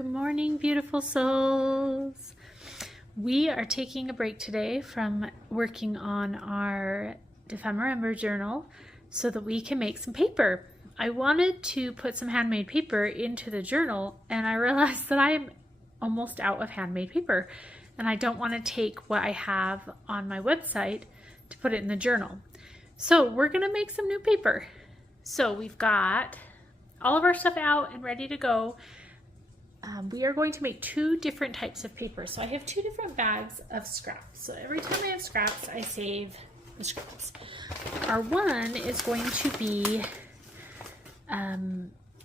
Good morning, beautiful souls. We are taking a break today from working on our Dephemerember journal so that we can make some paper. I wanted to put some handmade paper into the journal, and I realized that I am almost out of handmade paper, and I don't want to take what I have on my website to put it in the journal. So we're going to make some new paper. So we've got all of our stuff out and ready to go. We are going to make two different types of paper. So I have two different bags of scraps. So every time I have scraps, I save the scraps. Our one is going to be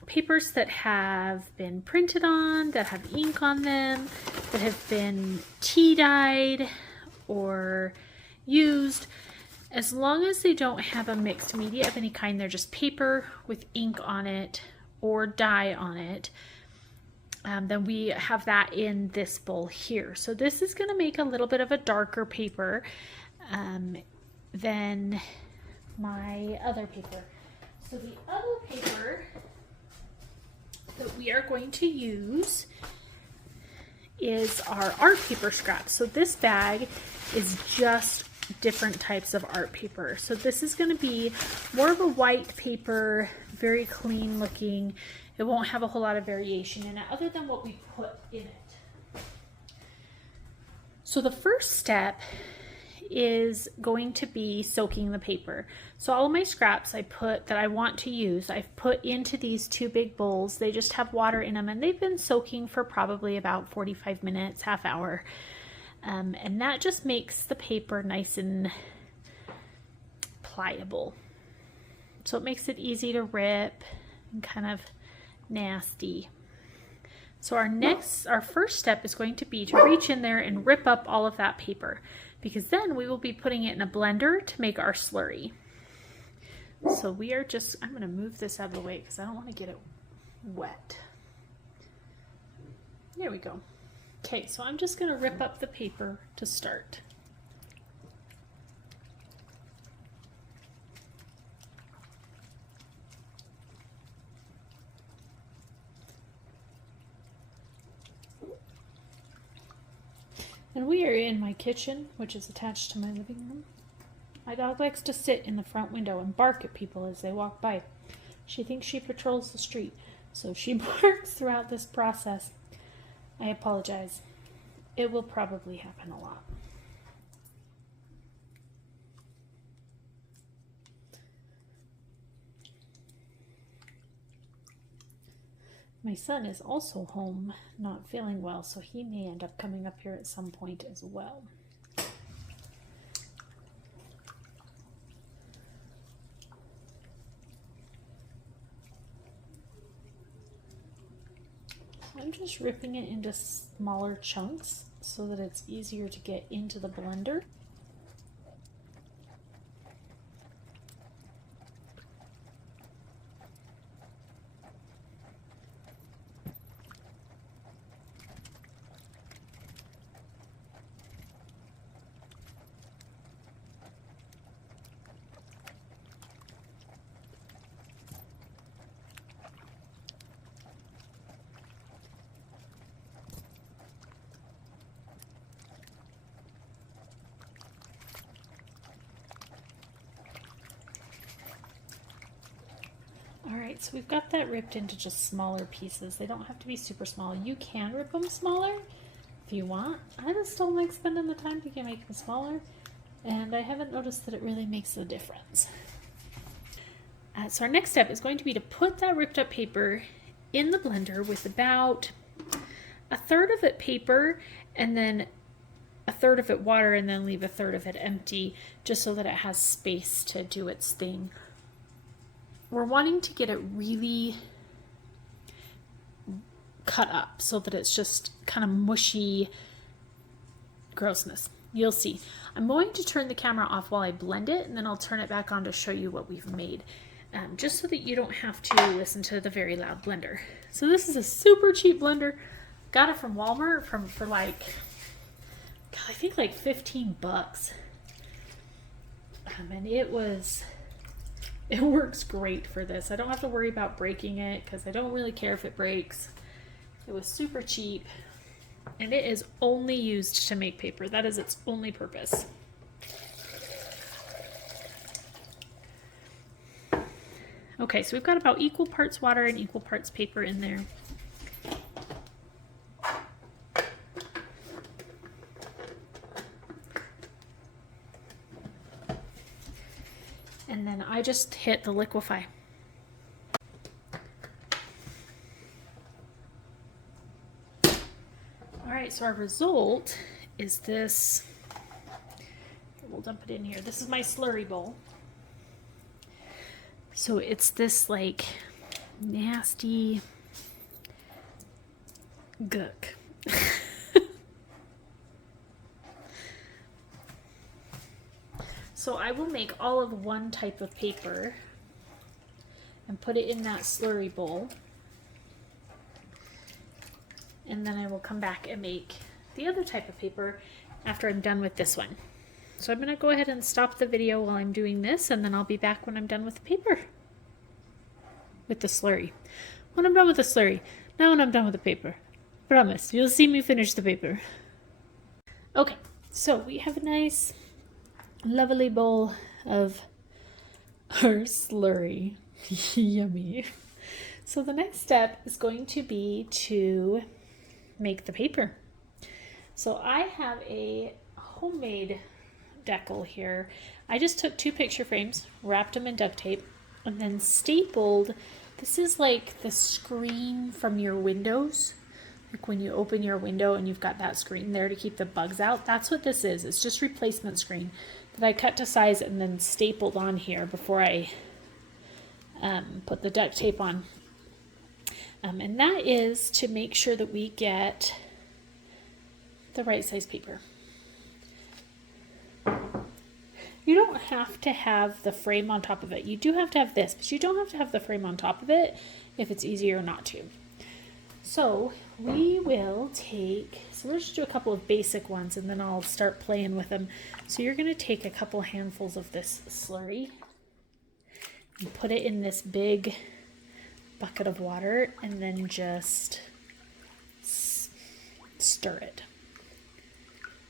papers that have been printed on, that have ink on them, that have been tea dyed or used. As long as they don't have a mixed media of any kind, they're just paper with ink on it or dye on it. Then we have that in this bowl here. So this is going to make a little bit of a darker paper than my other paper. So the other paper that we are going to use is our art paper scraps. So this bag is just different types of art paper. So this is going to be more of a white paper, very clean looking. It won't have a whole lot of variation in it other than what we put in it. So the first step is going to be soaking the paper. So all of my scraps that I want to use, I've put into these two big bowls. They just have water in them, and they've been soaking for probably about 45 minutes, half hour. And that just makes the paper nice and pliable. So it makes it easy to rip and kind of nasty. So our first step is going to be to reach in there and rip up all of that paper, because then we will be putting it in a blender to make our slurry. So I'm going to move this out of the way because I don't want to get it wet. There we go. Okay, so I'm just going to rip up the paper to start. And we are in my kitchen, which is attached to my living room. My dog likes to sit in the front window and bark at people as they walk by. She thinks she patrols the street, so she barks throughout this process. I apologize. It will probably happen a lot. My son is also home, not feeling well, so he may end up coming up here at some point as well. I'm just ripping it into smaller chunks so that it's easier to get into the blender. Alright, so we've got that ripped into just smaller pieces. They don't have to be super small. You can rip them smaller if you want. I just don't like spending the time to make them smaller, and I haven't noticed that it really makes a difference. So our next step is going to be to put that ripped up paper in the blender with about a third of it paper and then a third of it water, and then leave a third of it empty just so that it has space to do its thing. We're wanting to get it really cut up so that it's just kind of mushy grossness. You'll see. I'm going to turn the camera off while I blend it, and then I'll turn it back on to show you what we've made, just so that you don't have to listen to the very loud blender. So this is a super cheap blender. Got it from Walmart for like, God, I think like 15 bucks. And it works great for this. I don't have to worry about breaking it because I don't really care if it breaks. It was super cheap, and it is only used to make paper. That is its only purpose. Okay, so we've got about equal parts water and equal parts paper in there. And then I just hit the liquefy. All right, so our result is this. We'll dump it in here. This is my slurry bowl. So it's this like nasty gook. So I will make all of one type of paper and put it in that slurry bowl. And then I will come back and make the other type of paper after I'm done with this one. So I'm going to go ahead and stop the video while I'm doing this, and then I'll be back when I'm done with the paper. With the slurry. When I'm done with the slurry. Now when I'm done with the paper. Promise, you'll see me finish the paper. Okay, so we have a nice, lovely bowl of our slurry. Yummy. So the next step is going to be to make the paper. So I have a homemade decal here. I just took 2 picture frames, wrapped them in duct tape, and then stapled. This is like the screen from your windows. Like when you open your window and you've got that screen there to keep the bugs out. That's what this is. It's just replacement screen that I cut to size and then stapled on here before I put the duct tape on. And that is to make sure that we get the right size paper. You don't have to have the frame on top of it. You do have to have this, but you don't have to have the frame on top of it if it's easier not to. So we will take, so we'll just do a couple of basic ones and then I'll start playing with them. So you're going to take a couple handfuls of this slurry and put it in this big bucket of water and then just stir it.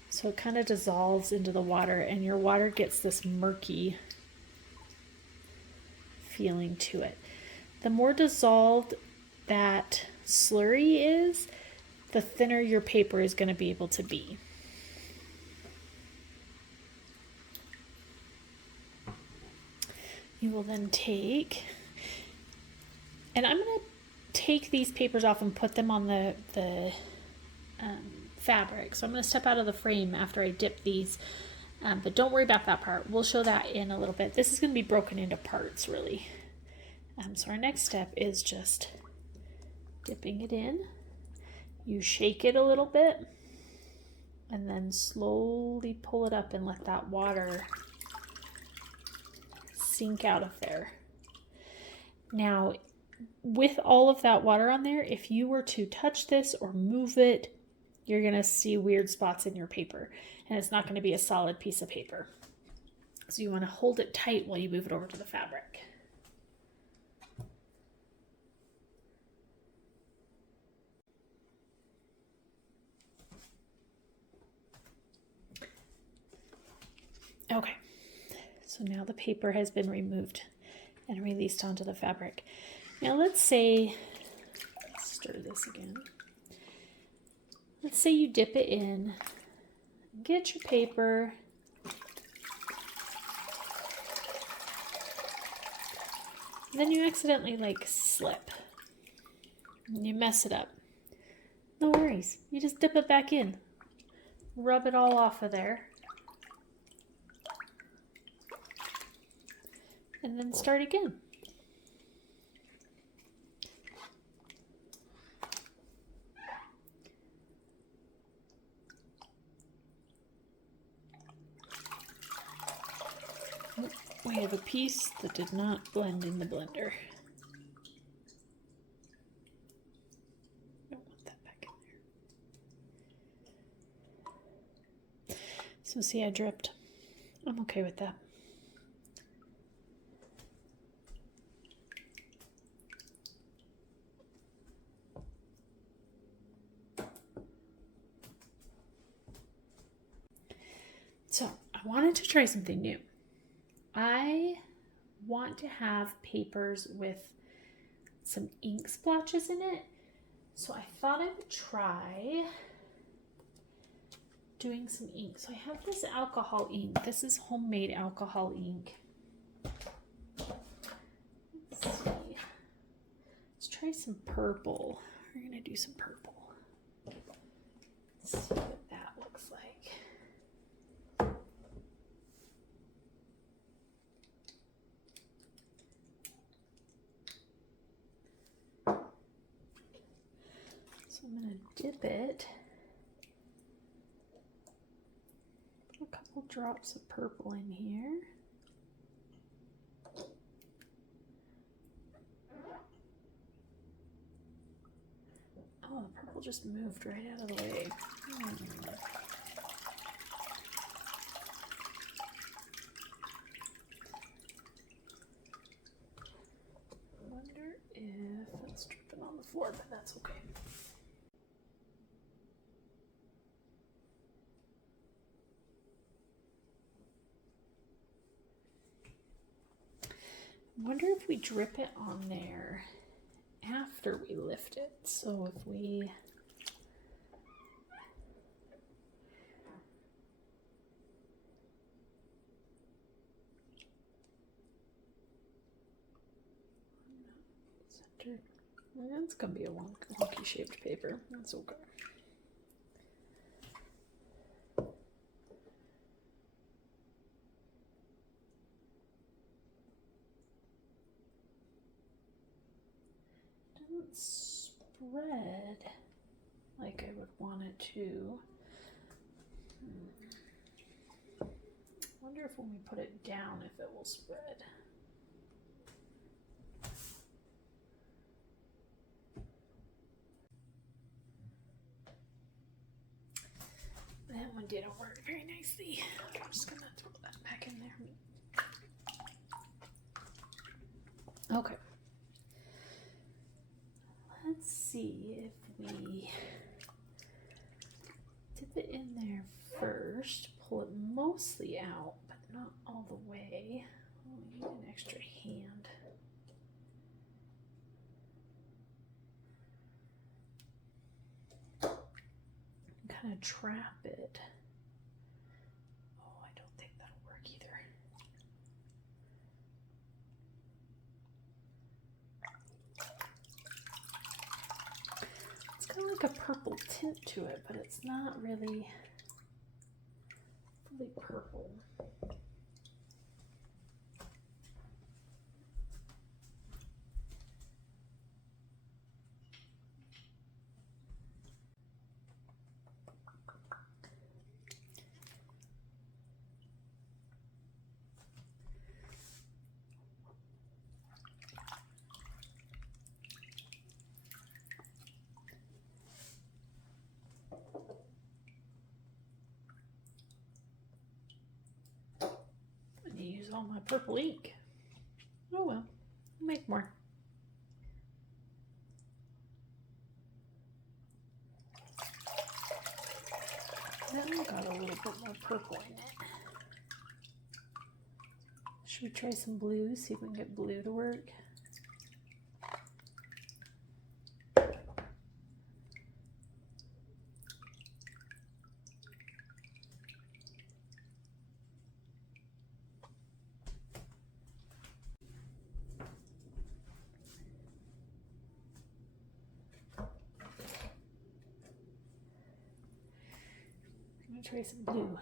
So it kind of dissolves into the water and your water gets this murky feeling to it. The more dissolved that slurry is, the thinner your paper is going to be able to be. You will then take, and I'm going to take these papers off and put them on the fabric. So I'm going to step out of the frame after I dip these, but don't worry about that part. We'll show that in a little bit. This is going to be broken into parts really. So our next step is just dipping it in. You shake it a little bit and then slowly pull it up and let that water sink out of there. Now, with all of that water on there, if you were to touch this or move it, you're going to see weird spots in your paper and it's not going to be a solid piece of paper. So you want to hold it tight while you move it over to the fabric. Okay, so now the paper has been removed and released onto the fabric. Now let's say, let's stir this again. Let's say you dip it in, get your paper, and then you accidentally like slip and you mess it up. No worries, you just dip it back in, rub it all off of there, and then start again. We have a piece that did not blend in the blender. Don't want that back in there. So see, I dripped. I'm okay with that. wanted to try something new. I want to have papers with some ink splotches in it. So I thought I would try doing some ink. So I have this alcohol ink. This is homemade alcohol ink. Let's see. Let's try some purple. We're gonna do some purple. Let's see what that looks like. So I'm gonna dip it. Put a couple drops of purple in here. Oh, the purple just moved right out of the way. Wonder if it's dripping on the floor, but that's okay. Wonder if we drip it on there after we lift it. So if we centered, that's gonna be a wonky shaped paper. That's okay. Spread like I would want it to. Wonder if when we put it down if it will spread. That one didn't work very nicely. I'm just gonna throw that back in there. Okay. Let's see if we dip it in there first, pull it mostly out, but not all the way. Oh, we need an extra hand. Kind of trap it. Oh, I don't think that'll work either. It's got like a purple tint to it, but it's not really fully purple. Use all my purple ink. Oh well, I'll make more. That one got a little bit more purple in it. Should we try some blue? See if we can get blue to work. Try some blue.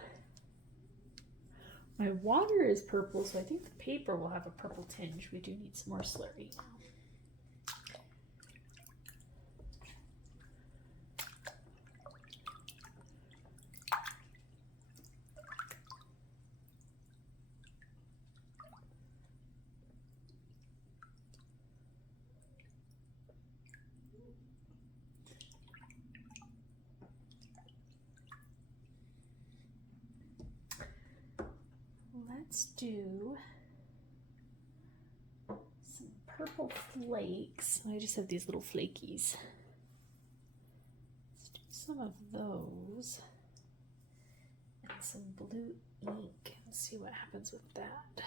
My water is purple, so I think the paper will have a purple tinge. We do need some more slurry. Let's do some purple flakes. I just have these little flakies. Let's do some of those and some blue ink and see what happens with that.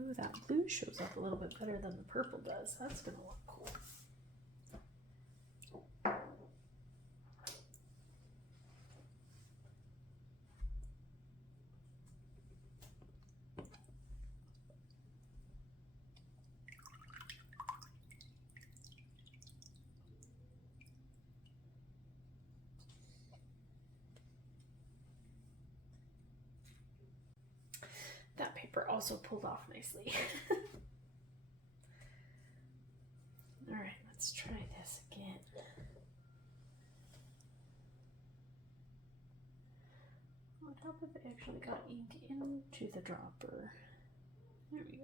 Ooh, that blue shows up a little bit better than the purple does. That's going to look cool. That paper also pulled off nicely. All right, let's try this again. On top of it actually got ink into the dropper. There we go.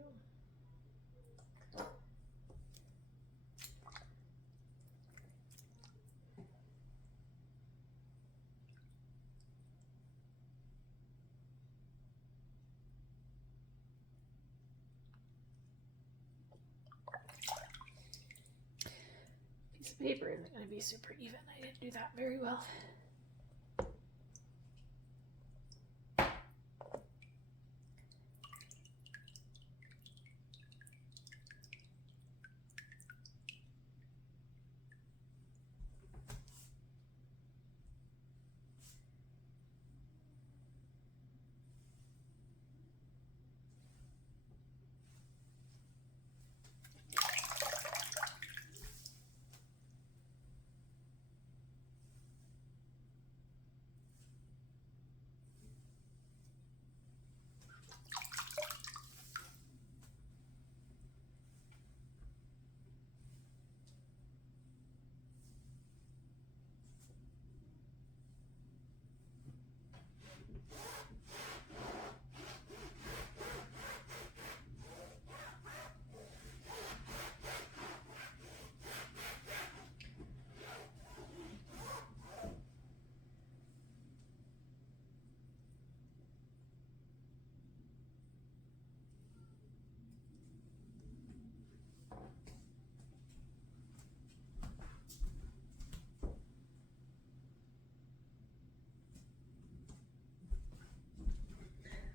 Piece of paper isn't going to be super even. I didn't do that very well.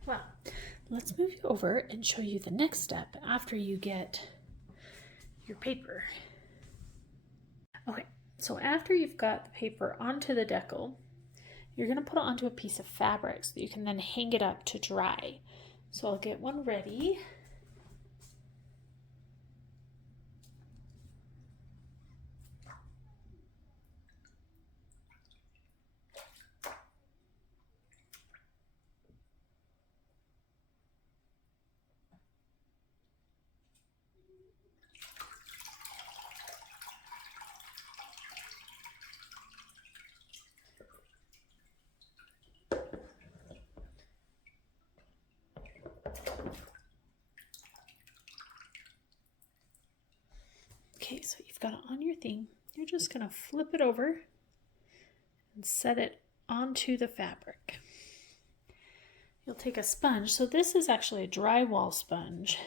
Well, let's move you over and show you the next step after you get your paper. Okay, so after you've got the paper onto the decal, you're going to put it onto a piece of fabric so that you can then hang it up to dry. So I'll get one ready. Okay, so you've got it on your thing. You're just going to flip it over and set it onto the fabric. You'll take a sponge. So this is actually a drywall sponge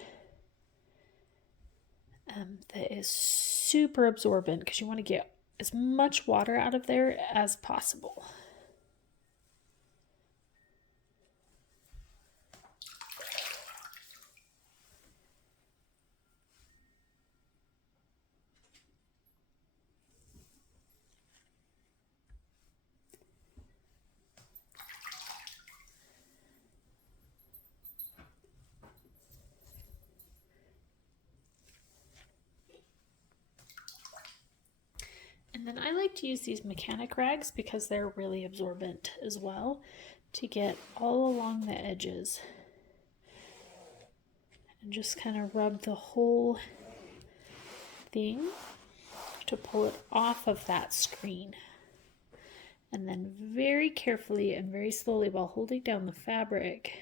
that is super absorbent because you want to get as much water out of there as possible. And then I like to use these mechanic rags because they're really absorbent as well to get all along the edges. And just kind of rub the whole thing to pull it off of that screen. And then very carefully and very slowly, while holding down the fabric,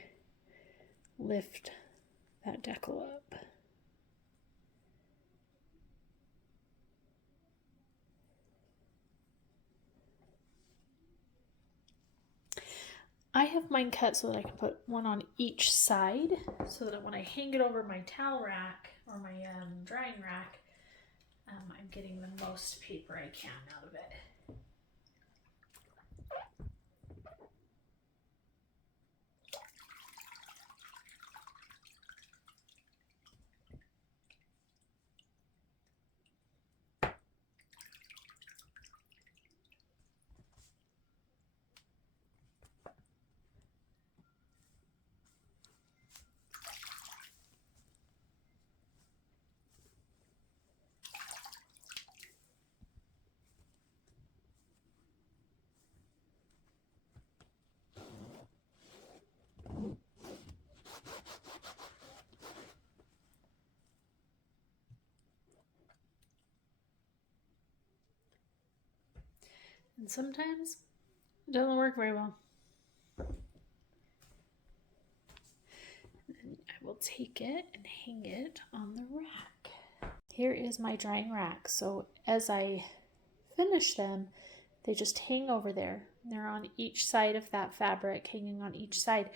lift that decal up. I have mine cut so that I can put one on each side, so that when I hang it over my towel rack or my drying rack, I'm getting the most paper I can out of it. And sometimes it doesn't work very well. And I will take it and hang it on the rack. Here is my drying rack. So as I finish them, they just hang over there. They're on each side of that fabric, hanging on each side.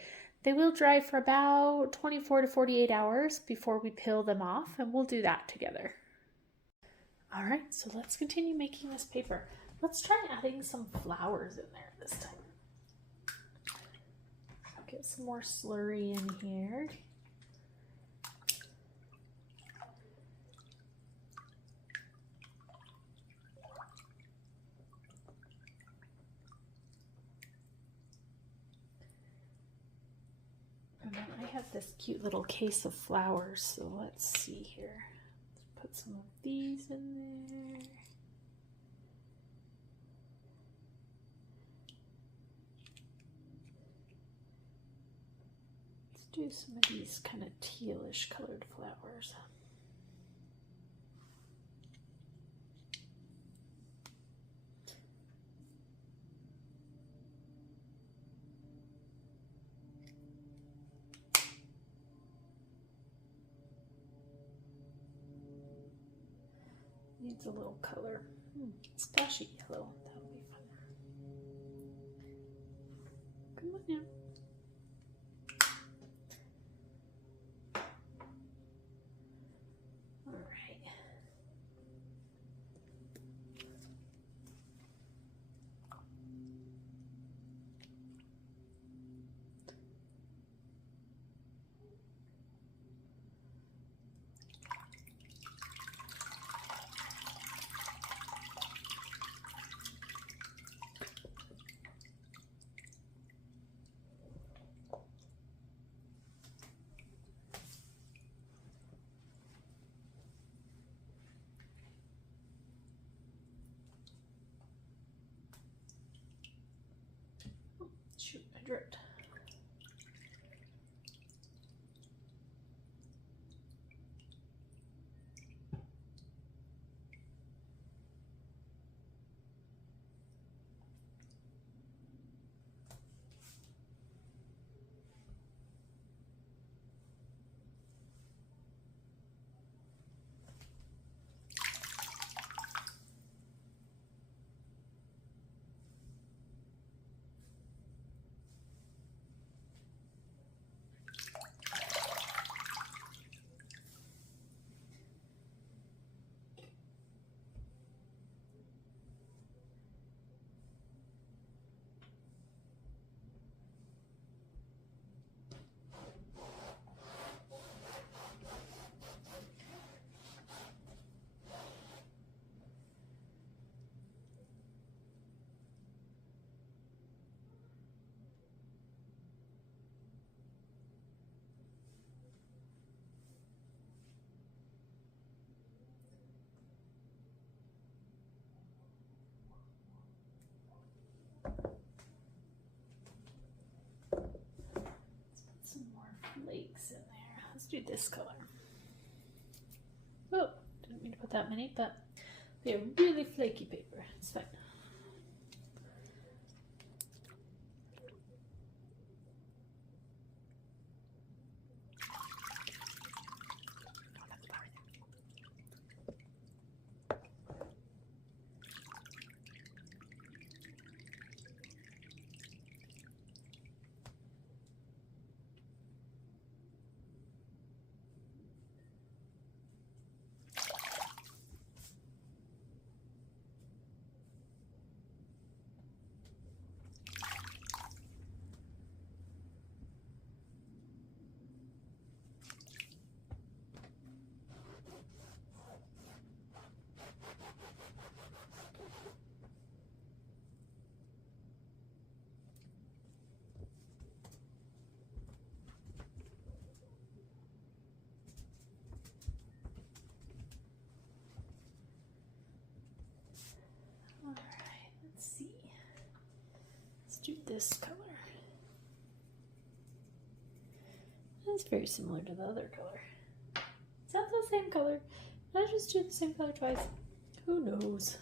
They will dry for about 24 to 48 hours before we peel them off, and we'll do that together. All right, so let's continue making this paper. Let's try adding some flowers in there this time. Get some more slurry in here. And then I have this cute little case of flowers, so let's see here. Let's put some of these in there. Let's do some of these kind of tealish colored flowers. Needs a little color. Splashy yellow. That would be fun. Come on now. All right. Shoot, I dripped. Flakes in there. Let's do this color. Oh, didn't mean to put that many, but they're really flaky paper. It's fine. do this color. That's very similar to the other color. Is that the same color? Did I just do the same color twice? Who knows?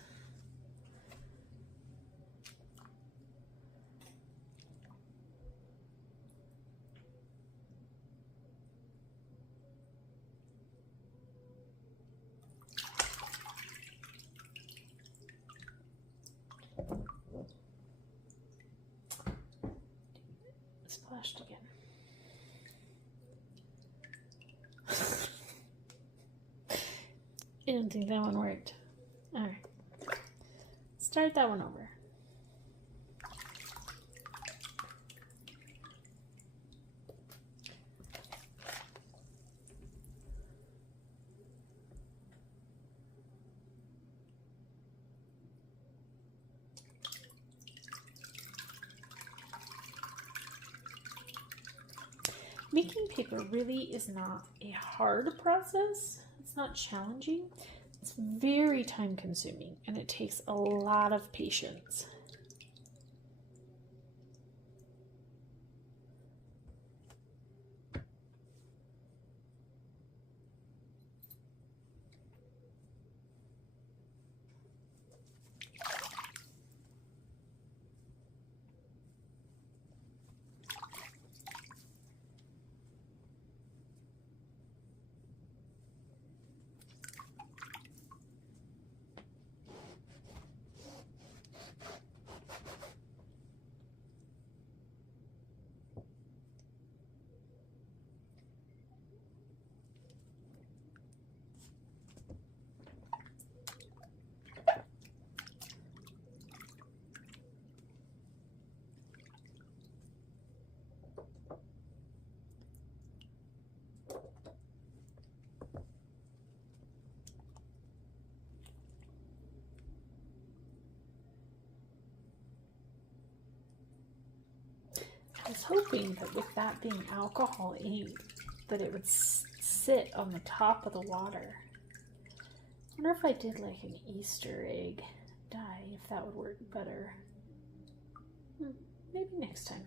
Splashed again. I didn't think that one worked. Alright. Start that one over. Making paper really is not a hard process. It's not challenging. It's very time consuming and it takes a lot of patience. I was hoping that with that being alcohol ink, that it would sit on the top of the water. I wonder if I did like an Easter egg dye, if that would work better. Maybe next time.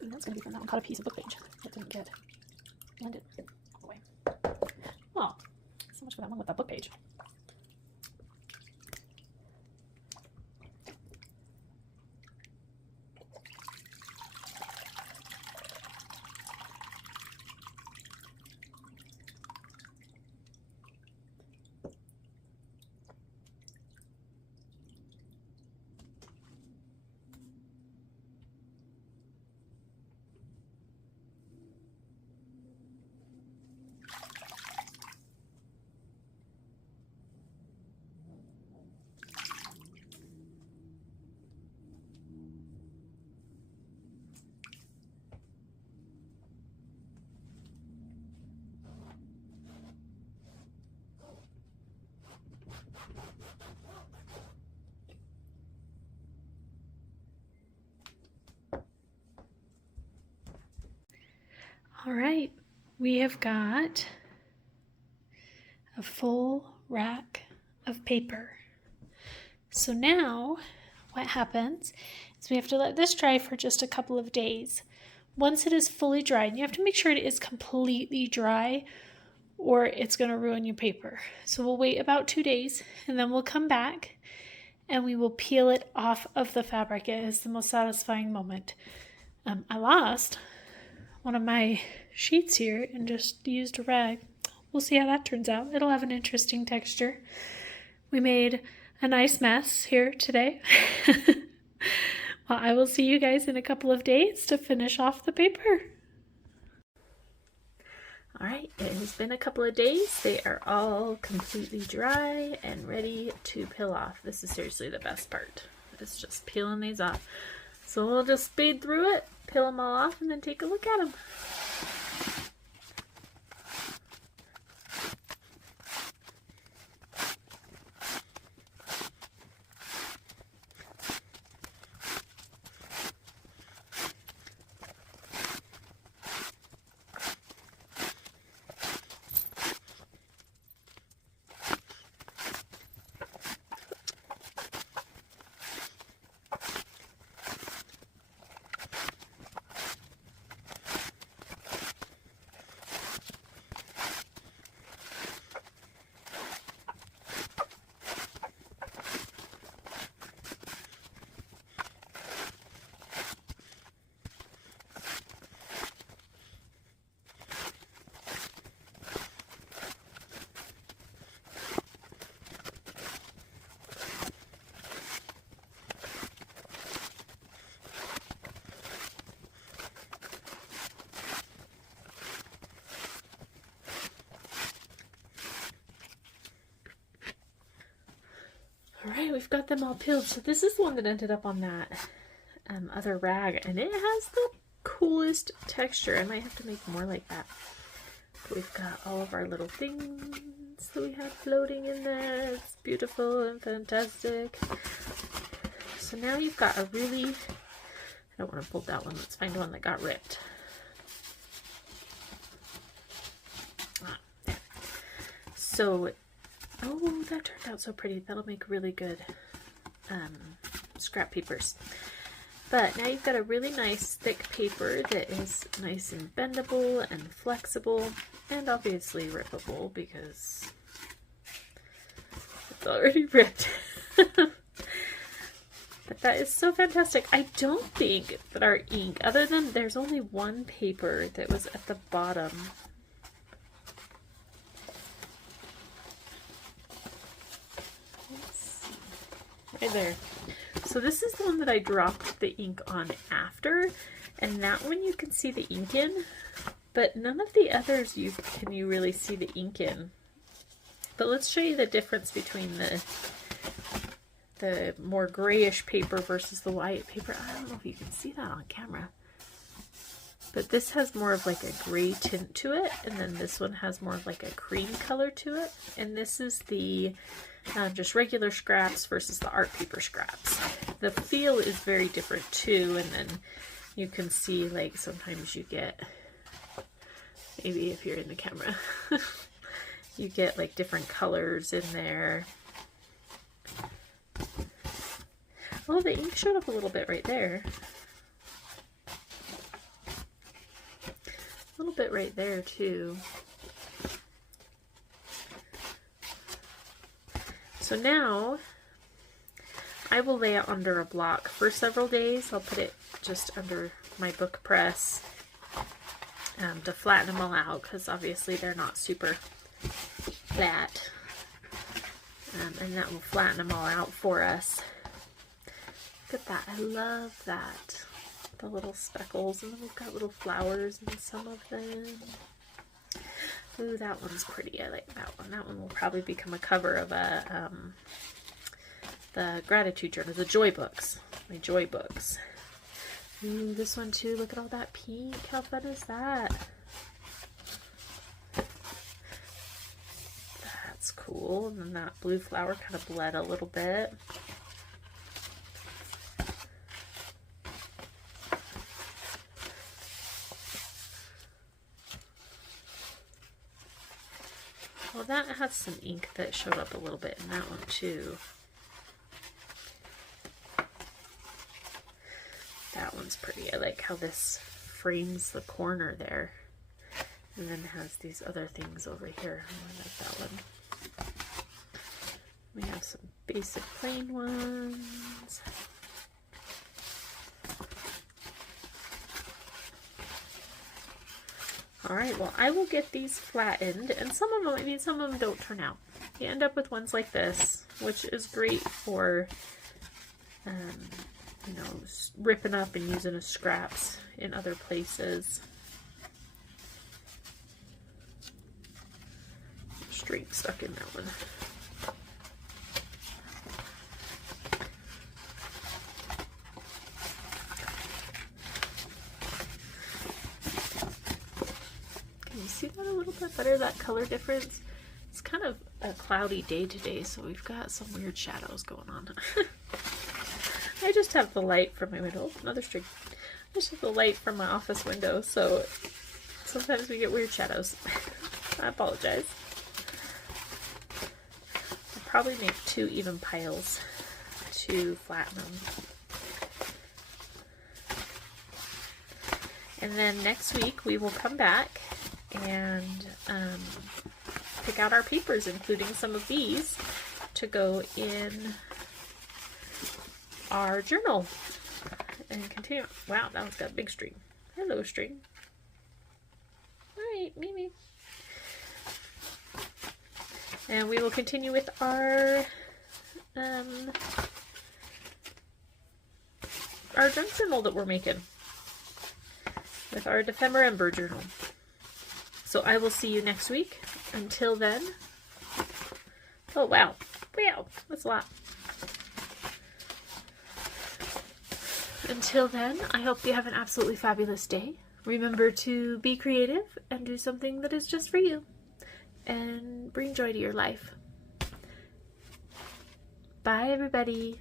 And that's going to be fun. That one caught a piece of book page that didn't get blended all the way. Well, so much for that one with that book page. All right, we have got a full rack of paper. So now what happens is we have to let this dry for just a couple of days. Once it is fully dried, you have to make sure it is completely dry or it's going to ruin your paper. So we'll wait about 2 days and then we'll come back and we will peel it off of the fabric. It is the most satisfying moment. I lost one of my sheets here and just used a rag. We'll see how that turns out. It'll have an interesting texture. We made a nice mess here today. Well, I will see you guys in a couple of days to finish off the paper. All right, it has been a couple of days. They are all completely dry and ready to peel off. This is seriously the best part. It's just peeling these off. So we'll just speed through it, peel them all off, and then take a look at them. All right, we've got them all peeled. So this is the one that ended up on that other rag, and it has the coolest texture. I might have to make more like that. But we've got all of our little things that we have floating in there. It's beautiful and fantastic. So now you've got a really, I don't want to fold that one. Let's find one that got ripped. There. So, oh, that turned out so pretty. That'll make really good scrap papers. But now you've got a really nice thick paper that is nice and bendable and flexible and obviously rippable because it's already ripped. But that is so fantastic. I don't think that our ink, other than there's only one paper that was at the bottom. Right there. So this is the one that I dropped the ink on after, and that one you can see the ink in, but none of the others can you really see the ink in. But let's show you the difference between the more grayish paper versus the white paper. I don't know if you can see that on camera, but this has more of like a gray tint to it, and then this one has more of like a cream color to it, and this is the just regular scraps versus the art paper scraps. The feel is very different too, and then you can see like sometimes you get, maybe if you're in the camera, you get like different colors in there. Oh, the ink showed up a little bit right there. A little bit right there too. So now I will lay it under a block for several days. I'll put it just under my book press to flatten them all out, because obviously they're not super flat. And that will flatten them all out for us. Look at that. I love that. The little speckles, and then we've got little flowers in some of them. Ooh, that one's pretty. I like that one. That one will probably become a cover of the gratitude journal, the joy books, my joy books. Ooh, this one too. Look at all that pink. How fun is that? That's cool. And then that blue flower kind of bled a little bit. Well, that has some ink that showed up a little bit in that one too. That one's pretty. I like how this frames the corner there. And then has these other things over here. I like that one. We have some basic plain ones. Alright, well, I will get these flattened, and some of them, I mean, some of them don't turn out. You end up with ones like this, which is great for, you know, ripping up and using as scraps in other places. String stuck in that one. See that a little bit better, that color difference? It's kind of a cloudy day today, so we've got some weird shadows going on. I just have the light from my window. Another string. I just have the light from my office window, so sometimes we get weird shadows. I apologize. I'll probably make 2 even piles to flatten them. And then next week we will come back and pick out our papers, including some of these, to go in our journal and continue. Wow, that one's got a big string. Hello, string. Alright, Mimi. And we will continue with our junk journal that we're making, with our Dephemerember journal. So I will see you next week. Until then, oh wow, that's a lot. Until then, I hope you have an absolutely fabulous day. Remember to be creative and do something that is just for you and bring joy to your life. Bye, everybody.